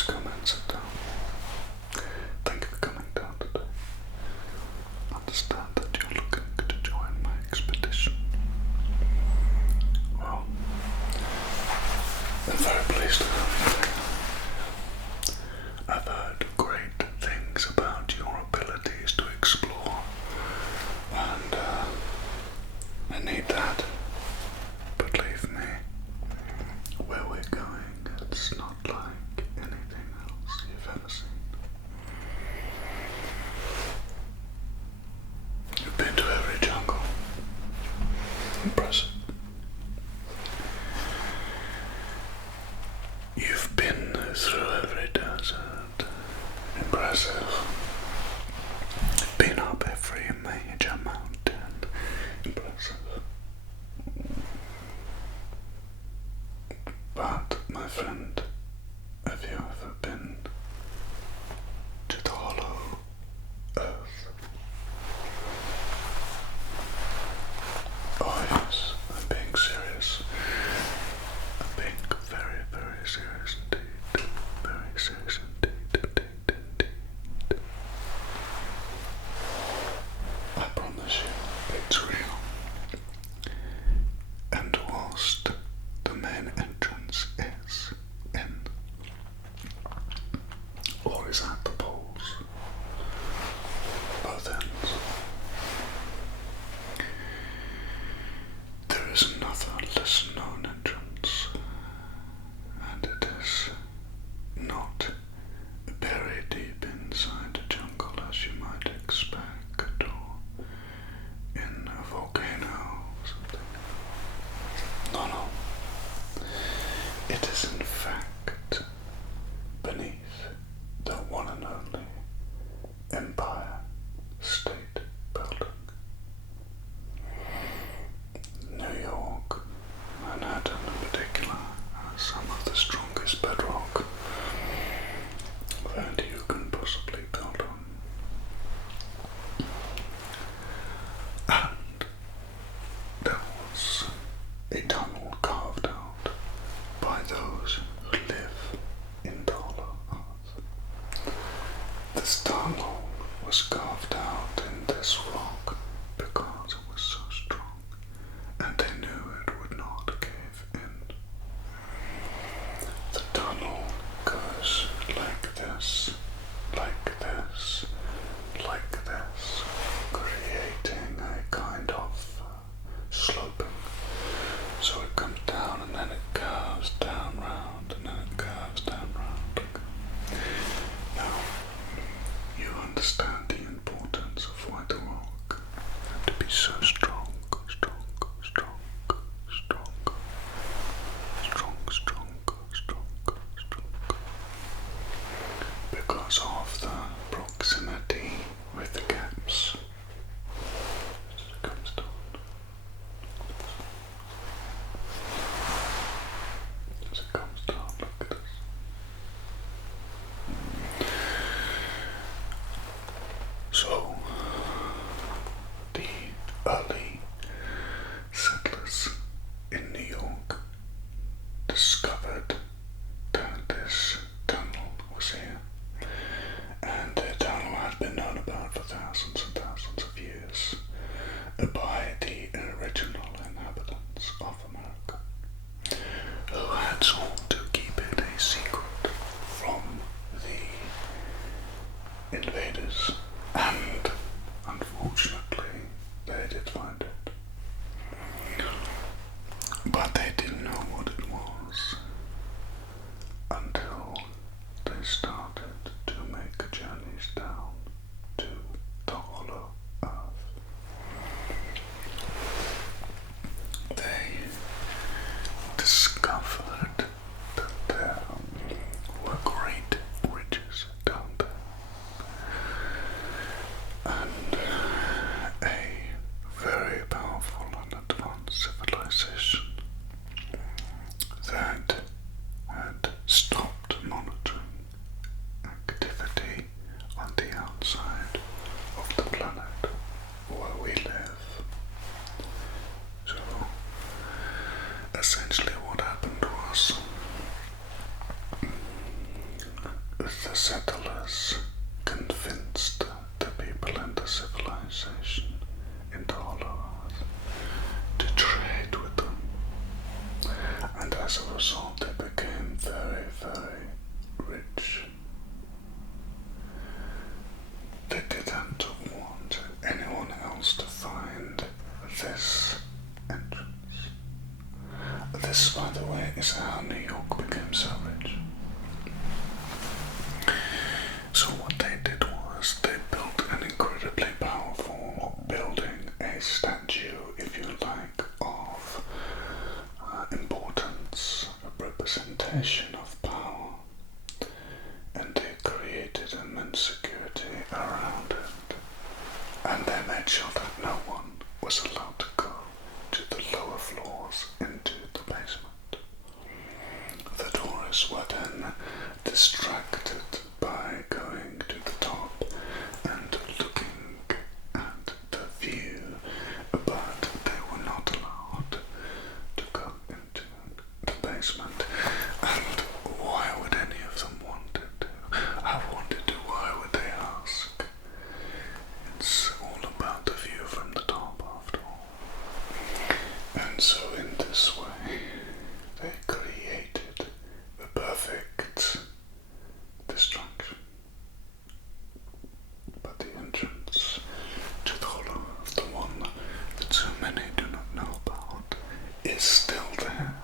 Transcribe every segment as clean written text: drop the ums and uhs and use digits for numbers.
Please come and sit down. Thank you for coming down today. Understand that you're looking to join my expedition. Well, I'm very pleased to have you. I've heard great things about your abilities to explore, and I need that. But believe me, where we're going, it's not like anything else you've ever seen. You've been to every jungle. Impressive. You've been through every desert. Impressive. Been up every major mountain. Impressive. But, my friend, have you ever been to the hollow earth? Oh yes, I'm being serious. I'm being very, very serious indeed. Very serious indeed. I promise you, it's real. And whilst the main entrance is in, or is at the poles, both ends, there is another less known entrance, and it is not buried deep inside a jungle as you might expect, or in a volcano or something. No. It is in fact beneath the one and only Empire State Building. New York, Manhattan in particular, has some of the strongest bedrock that you can possibly build on. And there was a tunnel carved out by those who live in the hollow earth. This tunnel was carved out in this rock because it was so strong, and they knew it would not cave in. The tunnel goes like this, like this, like this, creating a kind of sloping. So it comes down and then it curves down round and then it curves down round. Now, you understand the importance of why the rock had to be so strong. Because of the proximity with the gaps. As it comes down. As it comes down like this. So, the early settlers in New York discovered that this tunnel was here, and the tunnel had been known about for thousands and thousands of years by the original inhabitants of America, who had sworn to keep it a secret from the invaders, and unfortunately they did find it. But they didn't know what it was until they started to make journeys down to the hollow earth. They discovered that there were great riches down there, and a very powerful and advanced civilization that had stopped monitoring activity on the outside of the planet where we live. So essentially what happened was with the settlers convinced the people in the civilization in the Hollow Earth to trade with them. And as a result, they became very, very rich. They didn't want anyone else to find this entrance. This, by the way, is how New York became so rich. So what they did was they built an incredibly powerful building, a statue, if you like, of importance, a representation of power, and they created immense security around it, and they made sure that no one was allowed to go to the lower floors into the basement. The tourists were then distracted by going to the top and looking at the view, but they were not allowed to go into the basement. And why would any of them want to? I wanted to. Why would they ask? It's all about the view from the top, after all. And so in this way, they created the perfect distraction. But the entrance to the Hollow Earth, the one that so many do not know about, is still there.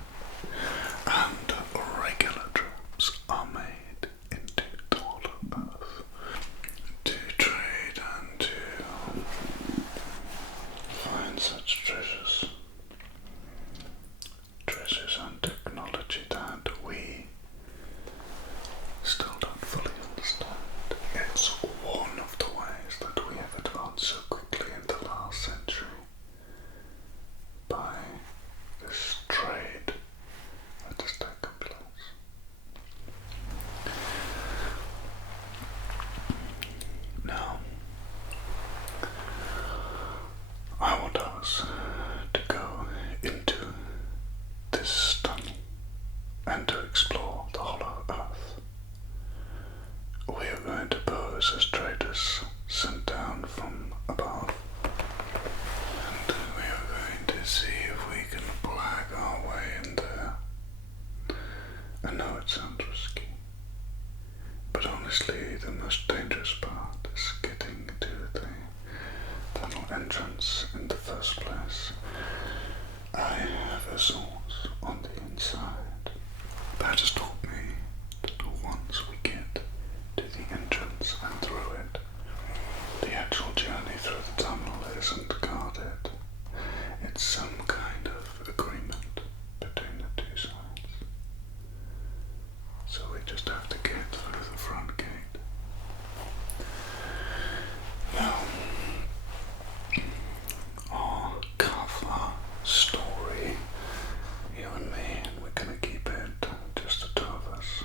And regular trips are made into the Hollow Earth to trade and to find such treasures. Treasures and technology that we still don't fully understand. It's one of the ways that we have advanced so quickly in the last century, by this trade that has taken place. Now, I want us to go into this tunnel and to explore the Hollow Earth. We are going to pose as traders sent down from above, and we are going to see if we can black our way in there. I know it sounds risky, but honestly the most dangerous part is getting to the tunnel entrance in the first place. I have a source on the inside that has taught me that once we get to the entrance and through it, the actual journey through the tunnel isn't guarded. It's some kind of agreement between the two sides. So we just have to get through the front gate. Now, our cover story, you and me, and we're going to keep it just the two of us.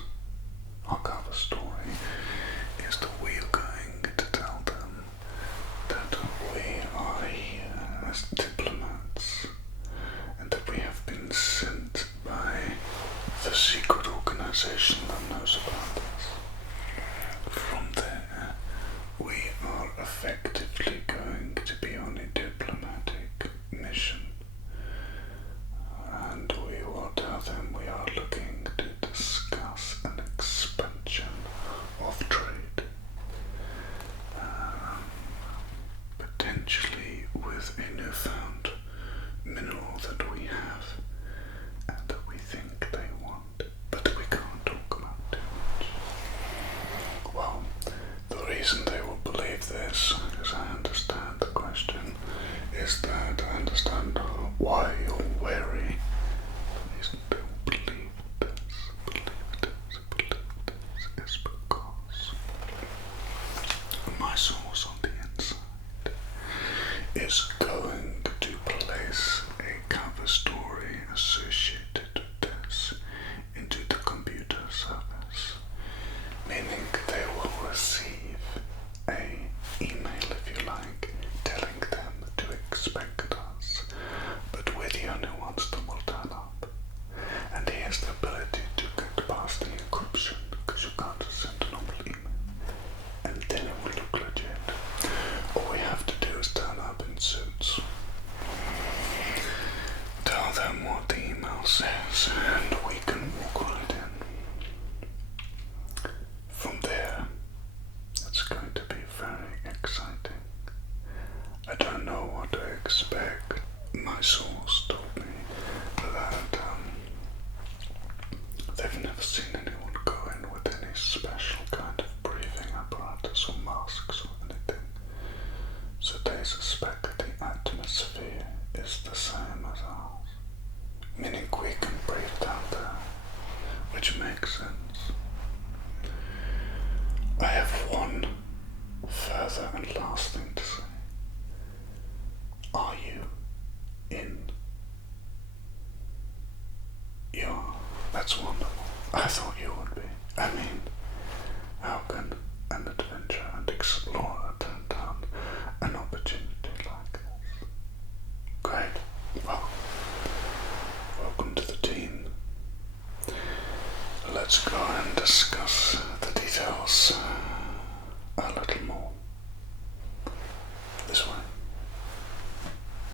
Our cover story is that we are going to tell them that we are here as diplomats and that we have been sent by the secret organization that knows about us. From there, we are effectively going to be on a diplomatic mission, and we will tell them we are looking to discuss an expansion of trade, potentially with a newfound mineral that we have and that we think they want, but we can't talk about too much. Well, the reason they will believe this, as I understand the question, is that I understand why you're wary. Please don't believe this, is because my source on the inside is going to place a cover story associated with this into the computer service, meaning they will receive a email, if you like, telling them to expect us, but we're the only ones that will turn up. And he has the ability to get past the encryption, because you can't just send a normal my source told me that they've never seen anyone go in with any special kind of breathing apparatus or masks or anything. So they suspect the atmosphere is the same as ours, meaning we can breathe down there, which makes sense. I have one further and last thing to say. Are you in? You are. That's wonderful. I thought you would be. I mean, how can an adventurer and explorer turn down an opportunity like this? Great. Well, welcome to the team. Let's go and discuss the details.